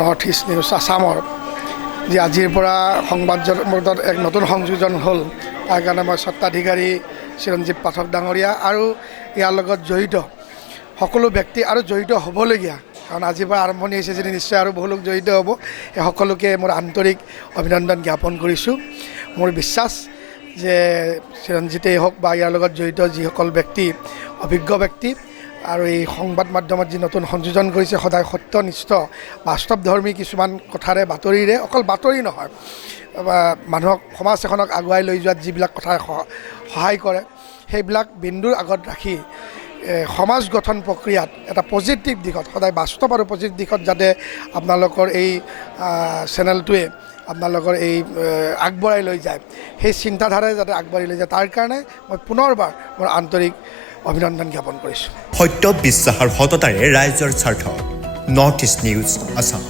North east news আসামৰ যে আজিৰ পৰা সংবাদ জগতত এক নতুন সংযোজন হ'ল তাৰ কাৰণে মই স্বত্বাধিকাৰী চিৰঞ্জীৱ পাঠক ডাঙৰীয়া আৰু ইয়াৰ লগত জড়িত সকলো ব্যক্তি আৰু জড়িত হ'বলগীয়া কাৰণ আজিৰ পৰা আৰম্ভণি হৈছে যদি নিশ্চয় আৰু বহু লোক জড়িত হ'ব এই সকলোকে মোৰ আন্তৰিক অভিনন্দন জ্ঞাপন কৰিছোঁ। মোৰ বিশ্বাস যে চিৰঞ্জিতেই হওক বা ইয়াৰ লগত জড়িত যিসকল ব্যক্তি অভিজ্ঞ ব্যক্তি আৰু এই সংবাদ মাধ্যমত যি নতুন সংযোজন কৰিছে সদায় সত্যনিষ্ঠ বাস্তৱধৰ্মী কিছুমান কথাৰে বাতৰিৰে অকল বাতৰি নহয় মানুহক সমাজ এখনক আগুৱাই লৈ যোৱাত যিবিলাক কথাই সহায় কৰে সেইবিলাক বিন্দুৰ আগত ৰাখি সমাজ গঠন প্ৰক্ৰিয়াত এটা পজিটিভ দিশত সদায় বাস্তৱ আৰু পজিটিভ দিশত যাতে আপোনালোকৰ এই চেনেলটোৱে আপোনালোকৰ এই আগবঢ়াই লৈ যায় সেই চিন্তাধাৰাই যাতে আগবাঢ়ি লৈ যায় তাৰ কাৰণে মই পুনৰবাৰ মোৰ আন্তৰিক অভিনন্দন জ্ঞাপন কৰিছোঁ। সত্য বিশ্বাসৰ সততাৰে ৰাইজৰ স্বাৰ্থ নৰ্থ ইষ্ট নিউজ আসাম।